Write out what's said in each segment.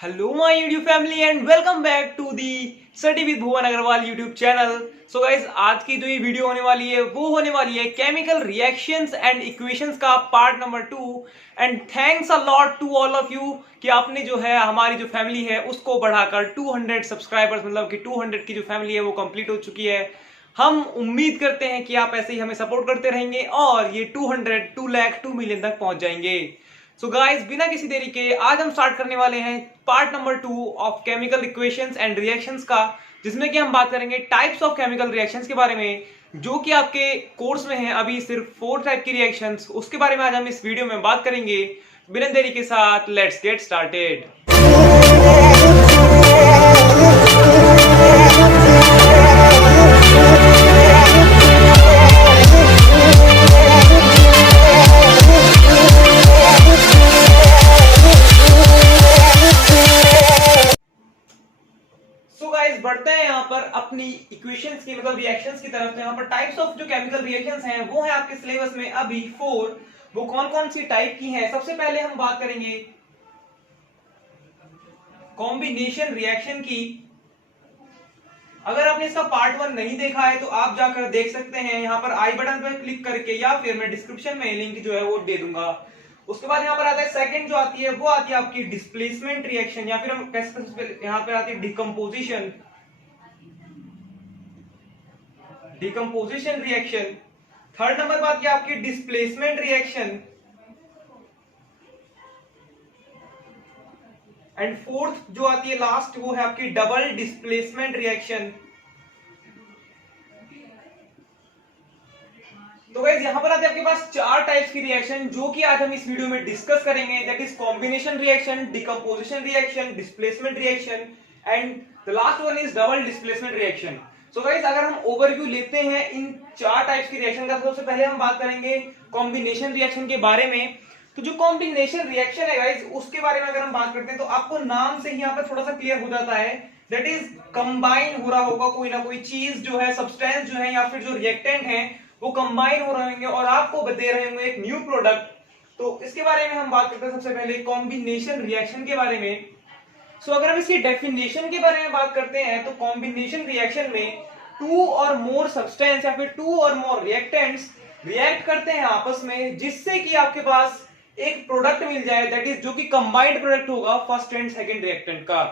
Hello my YouTube family and welcome back to the study with Bhuvan Agrawal YouTube channel. So guys, आज की जो ये video होने वाली है वो होने वाली है केमिकल रिएक्शंस एंड इक्वेशंस का part number 2। And thanks a lot to all of you कि आपने जो है हमारी जो फैमिली है उसको बढ़ाकर 200 सब्सक्राइबर्स, मतलब कि 200 की जो फैमिली है वो कंप्लीट हो चुकी है। हम उम्मीद करते हैं कि आप ऐसे ही हमें सपोर्ट करते रहेंगे और ये 2 लाख 2 मिलियन तक पहुंच जाएंगे। सो गाइस, बिना किसी देरी के आज हम स्टार्ट करने वाले हैं part number 2 of chemical equations and reactions का, जिसमें कि हम बात करेंगे टाइप्स ऑफ केमिकल रिएक्शंस के बारे में, जो कि आपके कोर्स में है अभी सिर्फ 4 टाइप की रिएक्शंस। उसके बारे में आज हम इस वीडियो में बात करेंगे। बिना देरी के साथ let's get started. So guys, बढ़ते हैं यहाँ पर अपनी इक्वेशंस की, मतलब रिएक्शंस की तरफ। तो यहाँ पर टाइप्स ऑफ जो केमिकल रिएक्शंस हैं वो है आपके सिलेबस में अभी 4। वो कौन कौन सी टाइप की हैं? सबसे पहले हम बात करेंगे कॉम्बिनेशन रिएक्शन की। अगर आपने इसका पार्ट 1 नहीं देखा है तो आप जाकर देख सकते हैं यहाँ पर आई बटन पर क्लिक करके, या फिर मैं डिस्क्रिप्शन में लिंक जो है वो दे दूंगा। उसके बाद यहाँ पर आता है सेकंड, जो आती है वो आती है आपकी डिस्प्लेसमेंट रिएक्शन, या फिर हम कह सकते हैं यहाँ पर आती है डिकम्पोजिशन रिएक्शन। थर्ड नंबर बात की आपकी डिस्प्लेसमेंट रिएक्शन। एंड फोर्थ जो आती है लास्ट, वो है आपकी डबल डिस्प्लेसमेंट रिएक्शन। तो गाइस, यहां पर आते हैं आपके पास 4 टाइप्स की रिएक्शन, जो कि आज हम इस वीडियो में डिस्कस करेंगे। That is combination reaction, decomposition reaction, displacement reaction and the last one is double displacement reaction. So guys, अगर हम ओवरव्यू लेते हैं इन 4 टाइप्स की रिएक्शन का, सबसे पहले हम बात करेंगे कॉम्बिनेशन रिएक्शन के बारे में। तो जो कॉम्बिनेशन रिएक्शन है गाइस, उसके बारे में अगर हम बात करते हैं तो आपको नाम से ही यहाँ पर थोड़ा सा क्लियर हो जाता है। दैट इज कंबाइन हो रहा होगा कोई ना कोई चीज जो है, सब्सटेंस जो है या फिर जो रिएक्टेंट है वो कंबाइन हो रहे होंगे और आपको दे रहे होंगे एक न्यू प्रोडक्ट। तो इसके बारे में हम बात करते हैं सबसे पहले कॉम्बिनेशन रिएक्शन के बारे में। सो अगर हम इसकी डेफिनेशन के बारे में बात करते हैं तो कॉम्बिनेशन रिएक्शन में 2 और मोर सब्सटेंस या फिर 2 और मोर रिएक्टेंट्स रिएक्ट करते हैं आपस में, जिससे कि आपके पास एक प्रोडक्ट मिल जाए, दैट इज जो कि कंबाइंड प्रोडक्ट होगा फर्स्ट एंड सेकंड रिएक्टेंट का।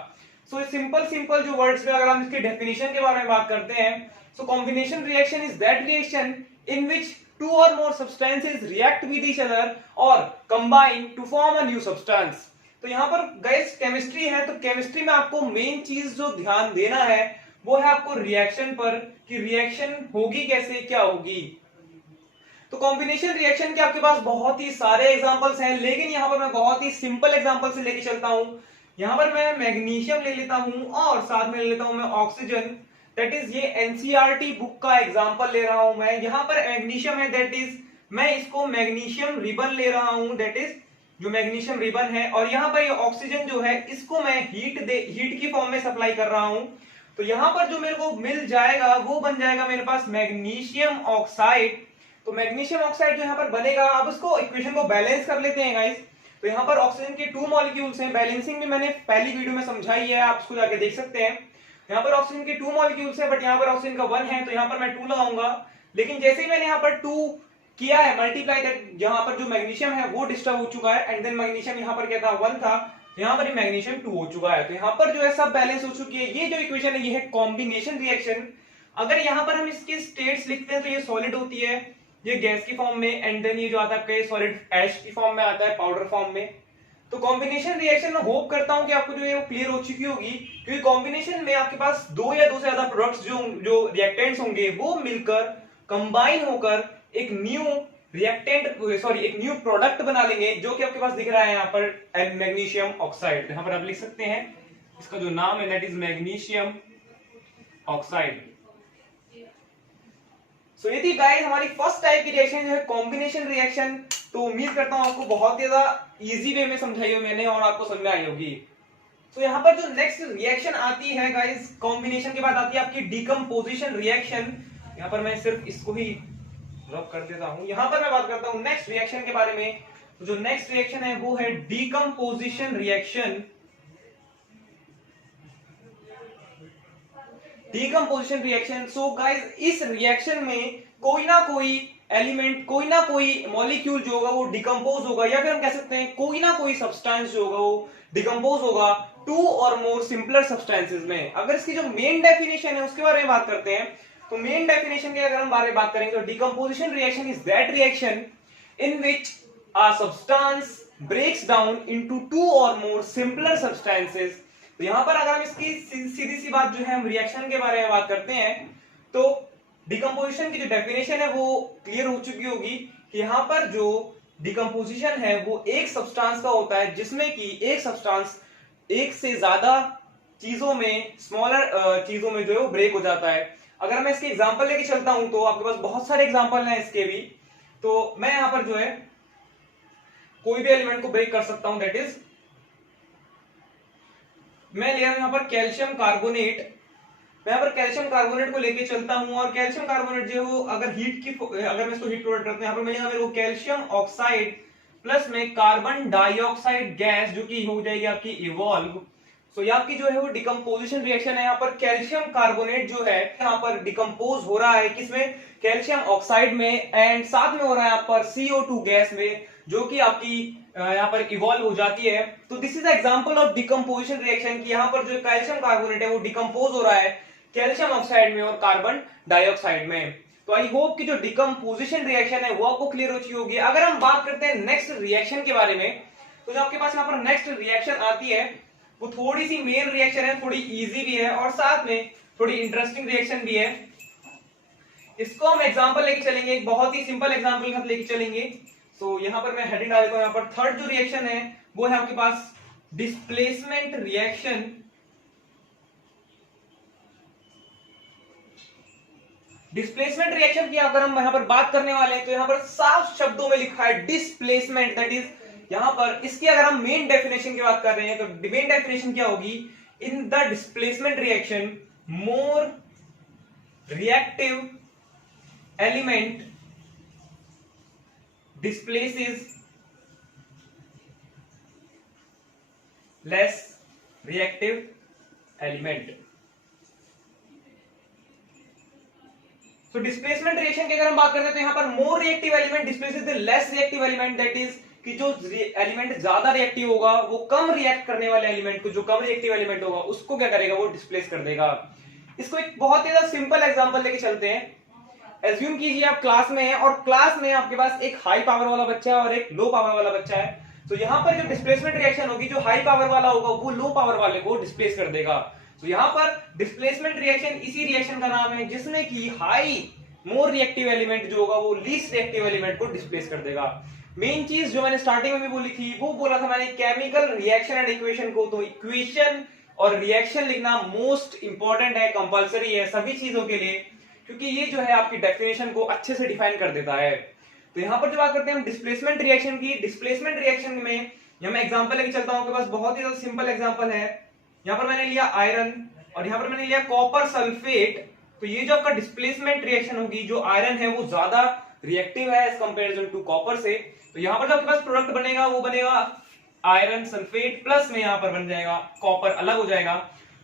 सो सिंपल जो वर्ड्स में अगर हम इसकी डेफिनेशन के बारे में बात करते हैं, so combination reaction is that reaction in which 2 or more substances react with each other or combine to form a new substance। तो यहाँ पर गाइस केमिस्ट्री है, तो केमिस्ट्री में आपको मेन चीज जो ध्यान देना है वो है आपको रिएक्शन पर, कि रिएक्शन होगी कैसे, क्या होगी। तो कॉम्बिनेशन रिएक्शन के आपके पास बहुत ही सारे एग्जांपल्स हैं, लेकिन यहाँ पर मैं बहुत ही सिंपल एग्जांपल से लेके चलता हूं। यहाँ पर मैं मैग्नीशियम ले लेता हूं और साथ में ले लेता हूं मैं ऑक्सीजन। दैट इज ये एनसीईआरटी बुक का एग्जांपल ले रहा हूं मैं। यहाँ पर मैग्नीशियम है, दैट इज मैं इसको मैग्नीशियम रिबन ले रहा हूं, दैट इज जो मैग्नीशियम रिबन है। और यहाँ पर ये ऑक्सीजन जो है इसको मैं हीट की फॉर्म में सप्लाई कर रहा हूं। तो यहाँ पर जो मेरे को मिल जाएगा वो बन जाएगा मेरे पास मैग्नीशियम ऑक्साइड। तो मैग्नीशियम ऑक्साइड जो यहाँ पर बनेगा, अब उसको इक्वेशन को बैलेंस कर लेते हैं गाइस। तो यहाँ पर ऑक्सीजन के 2 मॉलिक्यूल्स हैं, बैलेंसिंग भी मैंने पहली वीडियो में समझाई है, आप उसको जाके देख सकते हैं। यहाँ पर ऑक्सीजन के 2 मॉलिक्यूल्स है, बट यहाँ पर ऑक्सीजन का 1 है, तो यहाँ पर मैं 2 लगाऊंगा। लेकिन जैसे ही मैंने यहाँ पर 2 किया है मल्टीप्लाई, दैट यहाँ पर जो मैग्नीशियम है वो डिस्टर्ब हो चुका है, एंड देन मैग्नीशियम यहाँ पर क्या था, 1 था, यहाँ पर मैग्नीशियम 2 हो चुका है। तो यहाँ पर जो है सब बैलेंस हो चुकी है। ये जो इक्वेशन है ये है कॉम्बिनेशन रिएक्शन। अगर यहाँ पर हम इसके स्टेट्स लिखते हैं तो ये सॉलिड होती है, ये गैस की फॉर्म में, एंड देन ये जो आता है सॉलिड ऐश की फॉर्म में आता है, पाउडर फॉर्म में। तो कॉम्बिनेशन रिएक्शन में होप करता हूं कि आपको जो है वो क्लियर हो चुकी होगी, क्योंकि कॉम्बिनेशन में आपके पास 2 या 2 से ज्यादा प्रोडक्ट्स जो रिएक्टेंट्स होंगे वो मिलकर कंबाइन होकर एक न्यू एक न्यू प्रोडक्ट बना लेंगे, जो कि आपके पास दिख रहा है यहाँ पर मैग्नीशियम ऑक्साइड। यहाँ पर आप लिख सकते हैं इसका जो नाम है, दैट इज मैग्नीशियम ऑक्साइड। सो ये थी गाइस हमारी फर्स्ट टाइप की रिएक्शन, जो है कॉम्बिनेशन रिएक्शन। तो उम्मीद करता हूं आपको बहुत ज्यादा इजी वे में समझाई हो मैंने और आपको समझ में आई होगी। तो यहाँ पर जो नेक्स्ट रिएक्शन आती है गाइस, कॉम्बिनेशन के बाद आती है आपकी डिकम्पोजिशन रिएक्शन। यहाँ पर मैं सिर्फ इसको ही ड्रॉप कर देता हूं। यहाँ पर मैं बात करता हूं नेक्स्ट रिएक्शन के बारे में। तो जो नेक्स्ट रिएक्शन है वो है decomposition reaction. Decomposition reaction. So guys इस रिएक्शन में कोई ना कोई एलिमेंट, कोई ना कोई मॉलिक्यूल जो होगा वो डिकम्पोज होगा, या फिर हम कह सकते हैं कोई ना कोई सब्सटेंस जो होगा वो डिकम्पोज होगा to or more simpler substances में। अगर इसकी जो मेन डेफिनेशन है उसके बारे में बात करते हैं, तो मेन डेफिनेशन की अगर हम बारे में बात करेंगे तो decomposition reaction is that reaction in which a substance breaks down into two or more simpler substances. तो यहां पर अगर हम इसकी सीधी सी बात जो है हम रिएक्शन के बारे में बात करते हैं, तो डिकम्पोजिशन की जो डेफिनेशन है वो क्लियर हो चुकी होगी कि यहां पर जो डिकम्पोजिशन है वो एक सब्सटेंस का होता है जिसमें कि एक सब्सटेंस एक से ज्यादा चीजों में, स्मॉलर चीजों में जो है वो ब्रेक हो जाता है। अगर मैं इसके एग्जांपल लेके चलता हूं तो आपके पास बहुत सारे एग्जांपल हैं इसके भी। तो मैं यहां पर जो है कोई भी एलिमेंट को ब्रेक कर सकता हूं, दैट इज मैं ले रहा हूं यहां पर कैल्शियम कार्बोनेट। मैं यहां पर कैल्शियम कार्बोनेट को लेके चलता हूं और कैल्शियम कार्बोनेट जो है अगर हीट की, अगर मैं इसको हीट प्रोवाइड करता हूं, यहां पर मिलेगा मेरे को कैल्शियम ऑक्साइड प्लस में कार्बन डाइऑक्साइड गैस जो कि हो जाएगी आपकी इवॉल्व। सो ये आपकी जो है वो डिकम्पोजिशन रिएक्शन है। यहाँ पर कैल्शियम कार्बोनेट जो है यहाँ पर डिकम्पोज हो रहा है किसमें, कैल्शियम ऑक्साइड में, एंड साथ में हो रहा है यहाँ पर CO2 गैस में जो कि आपकी यहाँ पर इवॉल्व हो जाती है। तो this is example of decomposition reaction की यहाँ पर जो कैल्शियम कार्बोनेट है वो डिकम्पोज हो रहा है कैल्शियम ऑक्साइड में और कार्बन डाइऑक्साइड में। तो आई होप कि जो डिकम्पोजिशन रिएक्शन है वो आपको क्लियर हो चुकी होगी। अगर हम बात करते हैं नेक्स्ट रिएक्शन के बारे में, तो जो आपके पास यहाँ पर नेक्स्ट रिएक्शन आती है वो थोड़ी सी मेन रिएक्शन है, थोड़ी इजी भी है और साथ में थोड़ी इंटरेस्टिंग रिएक्शन भी है। इसको हम एग्जांपल लेके चलेंगे, एक बहुत ही सिंपल एग्जांपल के साथ लेके चलेंगे। सो यहां पर मैं हेडिंग डाल देता हूं, यहां पर थर्ड जो रिएक्शन है वो है आपके पास डिस्प्लेसमेंट रिएक्शन। डिस्प्लेसमेंट रिएक्शन की अगर हम यहां पर बात करने वाले हैं तो यहां पर साफ शब्दों में लिखा है डिस्प्लेसमेंट, दैट इज यहां पर इसकी अगर हम मेन डेफिनेशन की बात कर रहे हैं तो मेन डेफिनेशन क्या होगी, in the displacement reaction more reactive element displaces less reactive element. तो डिस्प्लेसमेंट रिएक्शन की अगर हम बात करते हैं तो यहां पर मोर reactive element displaces the less reactive element, that is कि जो एलिमेंट ज्यादा रिएक्टिव होगा वो कम रिएक्ट करने वाले एलिमेंट को, जो कम रिएक्टिव एलिमेंट होगा उसको क्या करेगा, वो डिस्प्लेस कर देगा। इसको एक बहुत ही ज्यादा सिंपल एग्जांपल लेके चलते हैं। एज्यूम कीजिए आप क्लास में हैं और क्लास में आपके पास एक हाई पावर वाला बच्चा है और एक लो पावर वाला बच्चा है। तो यहां पर जो डिस्प्लेसमेंट रिएक्शन होगी, जो हाई पावर वाला होगा वो लो पावर वाले को डिस्प्लेस कर देगा। तो यहां पर डिस्प्लेसमेंट रिएक्शन इसी रिएक्शन का नाम है जिसमें कि हाई मोर रिएक्टिव एलिमेंट जो होगा वो लीस्ट रिएक्टिव एलिमेंट को डिस्प्लेस कर देगा। मेन चीज जो मैंने स्टार्टिंग में भी बोली थी वो बोला था मैंने केमिकल रिएक्शन एंड इक्वेशन को, तो इक्वेशन और रिएक्शन लिखना मोस्ट इंपॉर्टेंट है, कंपलसरी है सभी चीजों के लिए, क्योंकि ये जो है आपकी डेफिनेशन को अच्छे से डिफाइन कर देता है। तो यहां पर जो बात करते हैं हम डिस्प्लेसमेंट रिएक्शन की, डिस्प्लेसमेंट रिएक्शन में यहां मैं एग्जांपल लेके चलता हूं, आपके पास बहुत ही ज्यादा सिंपल एग्जांपल है। यहां पर मैंने लिया आयरन और यहां पर मैंने लिया कॉपर सल्फेट। तो ये जो आपका डिस्प्लेसमेंट रिएक्शन होगी, जो आयरन है वो ज्यादा रिएक्टिव है एज कंपेरिजन टू कॉपर से, तो यहां पर जो आपके पास प्रोडक्ट बनेगा वो बनेगा आयरन सल्फेट प्लस में यहां पर बन जाएगा कॉपर, अलग हो जाएगा।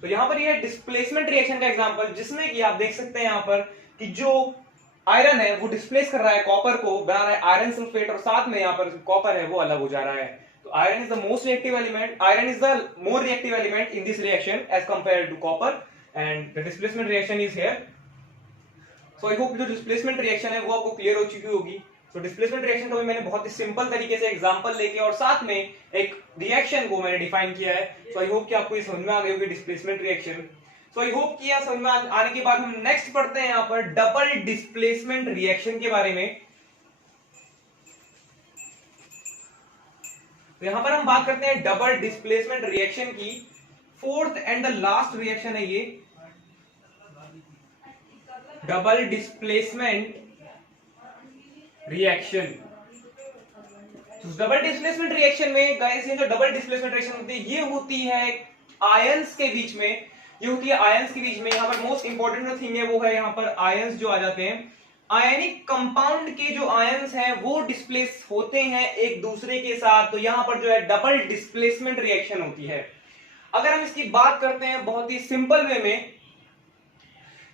तो यहां पर ये डिस्प्लेसमेंट रिएक्शन का एग्जांपल जिसमें कि आप देख सकते हैं यहां पर कि जो आयरन है वो डिस्प्लेस कर रहा है कॉपर को, बना रहा है आयरन सल्फेट और साथ में यहां पर कॉपर है वो अलग हो जा रहा है। तो iron is the most reactive element, iron is the more reactive element in this reaction as compared to copper and the displacement reaction is here. So I hope जो डिस्प्लेसमेंट रिएक्शन है वो आपको क्लियर हो चुकी होगी। तो displacement reaction का भी मैंने बहुत ही सिंपल तरीके से एग्जांपल लेके और साथ में एक रिएक्शन को मैंने डिफाइन किया है। सो आई होप कि आपको ये समझ में आ गई होगी displacement reaction. So I hope कि यहां समझ में आने के बाद हम नेक्स्ट पढ़ते हैं यहां पर डबल डिस्प्लेसमेंट रिएक्शन के बारे में। तो यहां पर हम बात करते हैं डबल डिस्प्लेसमेंट रिएक्शन की। Fourth and the last reaction है ये double displacement reaction. Double displacement reaction में गाइस ये जो डबल डिस्प्लेसमेंट रिएक्शन होती है ये होती है आयंस के बीच में, ये होती है आयंस के बीच में। यहाँ पर मोस्ट इंपॉर्टेंट जो थिंग है वो है यहाँ पर आयंस जो आ जाते हैं, आयनिक कंपाउंड के जो आयंस हैं वो डिस्प्लेस होते हैं एक दूसरे के साथ। तो यहाँ पर जो है डबल डिस्प्लेसमेंट रिएक्शन होती है। अगर हम इसकी बात करते हैं बहुत ही सिंपल वे में,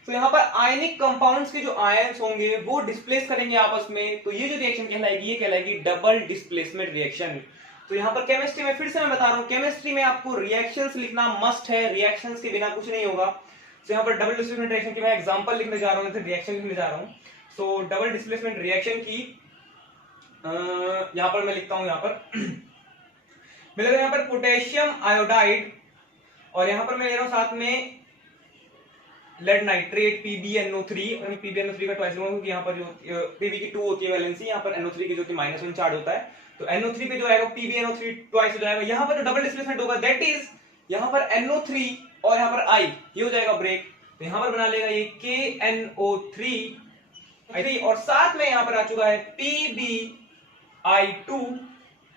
तो यहाँ पर आयनिक कंपाउंड्स के जो आयंस होंगे वो डिस्प्लेस करेंगे आपस में, तो ये जो रिएक्शन कहलाएगी ये कहलाएगी डबल डिस्प्लेसमेंट रिएक्शन। तो यहाँ पर केमिस्ट्री में फिर से मैं बता रहा हूँ, केमिस्ट्री में आपको रिएक्शंस लिखना मस्ट है, रिएक्शंस के बिना कुछ नहीं होगा। तो यहाँ पर डबल डिस्प्लेसमेंट रिएक्शन की मैं एग्जांपल लिखने जा रहा हूँ, रिएक्शन लिखने जा रहा हूँ। सो डबल डिस्प्लेसमेंट रिएक्शन की यहाँ पर मैं लिखता हूँ, यहाँ पर मैं यहाँ पर पोटेशियम आयोडाइड और यहाँ पर मैं ले रहा हूँ साथ में लेड नाइट्रेट PbNO3, और PbNO3 का ट्वाइस लूंगा क्योंकि यहाँ पर जो Pb की 2 होती है वैलेंसी, यहाँ पर NO3 की जो कि -1 चार्ज होता है, तो NO3 पे जो आएगा PbNO3 ट्वाइस हो जाएगा। यहाँ पर जो डबल डिस्प्लेसमेंट होगा दैट इज यहाँ पर NO3 और यहाँ पर I, ये हो जाएगा ब्रेक, तो यहाँ पर बना लेगा ये KNO3 और साथ में यहाँ पर आ चुका है PbI2,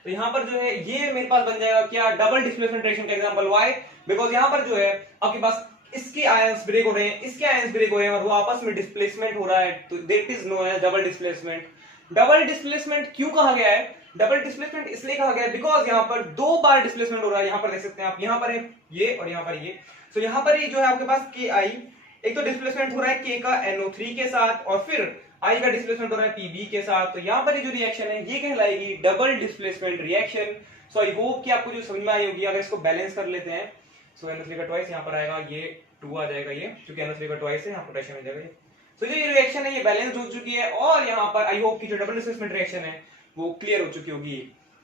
तो यहाँ पर जो है ये मेरे पास बन जाएगा क्या, डबल डिस्प्लेसमेंट रिएक्शन का एग्जांपल। व्हाई? बिकॉज यहाँ पर जो है आपके पास इसके आयंस ब्रेक हो रहे हैं, इसके आयंस ब्रेक हो रहे हैं और वो आपस में डिस्प्लेसमेंट हो रहा है, तो that is known as double displacement. Double displacement क्यों कहा गया है? डबल डिस्प्लेसमेंट इसलिए कहा गया है बिकॉज यहाँ पर 2 बार डिस्प्लेसमेंट हो रहा है। यहाँ पर देख सकते हैं आप, यहाँ पर है ये और यहाँ पर ये, तो यहाँ पर ये जो है आपके पास KI, एक तो डिस्प्लेसमेंट हो रहा है K का NO3 के साथ और फिर I का डिस्प्लेसमेंट हो रहा है PB के साथ, तो यहाँ पर ये जो रिएक्शन है ये कहलाएगी double displacement reaction. So I hope कि आपको जो समझ में आई होगी। अगर इसको बैलेंस कर लेते हैं, सो NO3 का ट्वाइस यहाँ पर आएगा, ये 2 आ जाएगा, ये क्योंकि NO3 का ट्वाइस है, यहाँ पोटेशियम आ जाएगा। तो ये रिएक्शन है ये बैलेंस हो चुकी है और यहाँ पर आई होप की जो डबल डिस्प्लेसमेंट रिएक्शन है वो क्लियर हो चुकी होगी।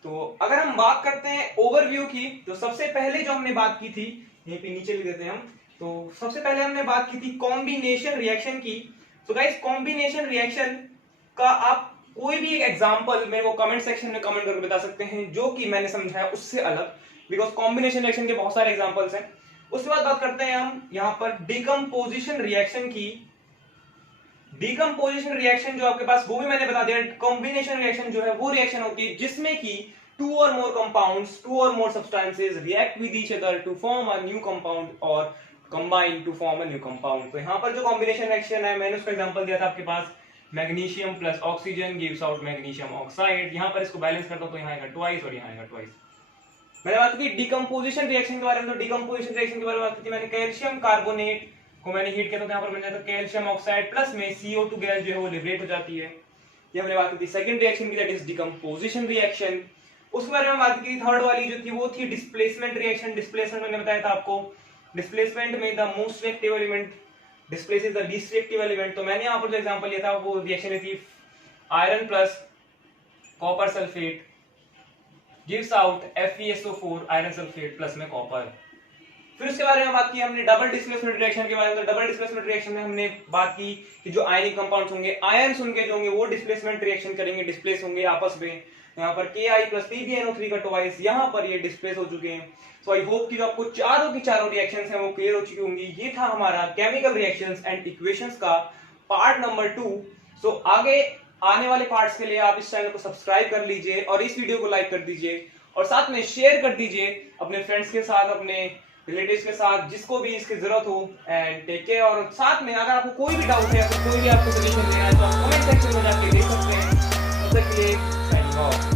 तो अगर हम बात करते हैं ओवरव्यू की, तो सबसे पहले जो हमने बात की थी, यहीं पे नीचे लिख देते हैं हम, तो सबसे पहले हमने बात की थी कॉम्बिनेशन रिएक्शन की। तो गाइस कॉम्बिनेशन रिएक्शन का आप कोई भी एक एग्जांपल मेरे को कमेंट सेक्शन में कमेंट करके बता सकते हैं जो कि मैंने समझाया उससे अलग, बिकॉज कॉम्बिनेशन रिएक्शन के बहुत सारे एग्जांपल्स हैं। उसके बाद बात करते हैं हम यहाँ पर डिकम्पोजिशन रिएक्शन की। डिकम्पोजिशन रिएक्शन जो आपके पास, वो भी मैंने बता दिया। कॉम्बिनेशन रिएक्शन जो है वो रिएक्शन होती है जिसमें कि 2 or more compounds, 2 or more substances react with each other to form a new compound or combine to form a new compound। तो यहाँ पर जो कॉम्बिनेशन रिएक्शन है मैंने उसका एग्जांपल दिया था आपके पास, magnesium plus oxygen gives out magnesium oxide. यहाँ पर इसको बैलेंस करता हूँ तो यहाँ आएगा ट्वाइस और यहाँ आएगा ट्वाइस। मैंने बात की डिकम्पोजिशन रिएक्शन के बारे में, तो डिकम्पोजिशन रिएक्शन के बारे में बात की मैंने, कैल्शियम कार्बोनेट को मैंने हीट किया तो यहाँ पर बन जाता है कैल्शियम ऑक्साइड प्लस में CO2 गैस जो है वो लिबरेट हो जाती है। ये हमने बात की थी सेकंड रिएक्शन की, दैट इज डिकम्पोजिशन रिएक्शन। उसके बारे में बात की थर्ड वाली जो थी वो थी डिस्प्लेसमेंट रिएक्शन। डिस्प्लेसमेंट मैंने बताया था आपको, डिस्प्लेसमेंट में the most reactive element displaces the least reactive element. तो मैंने यहाँ पर जो एग्जांपल लिया था वो रिएक्शन थी iron plus copper sulphate gives out FeSO4 iron sulphate plus में कॉपर। फिर उसके बारे में बात की हमने डबल डिस्प्लेसमेंट रिएक्शन के बारे में। तो डबल डिस्प्लेसमेंट रिएक्शन में हमने बात की कि जो आयनिक कंपाउंड्स होंगे, आयंस उनके जो होंगे वो डिस्प्लेसमेंट रिएक्शन करेंगे, डिस्प्लेस होंगे आपस में। यहाँ पर KI प्लस PbNO3 का ट्वाइस यहाँ पर ये डिस्प्लेस हो चुके हैं। सो आई होप कि जो आपको चारों की चारों रिएक्शंस हैं वो क्लियर हो चुकी होंगी। ये था हमारा केमिकल रिएक्शंस एंड इक्वेशंस का पार्ट नंबर 2। सो आगे आने वाले पार्ट्स के लिए आप इस चैनल को सब्सक्राइब कर लीजिए और इस वीडियो को लाइक कर दीजिए और साथ में शेयर कर दीजिए अपने फ्रेंड्स के साथ, अपने रिलेटिव्स के साथ, जिसको भी इसकी जरूरत हो। And take care. और साथ में अगर आपको कोई भी डाउट है या कोई भी आपको सजेशन देना है तो आप कमेंट सेक्शन में जाके दे सकते हैं। तब तक के लिए साइनिंग ऑफ।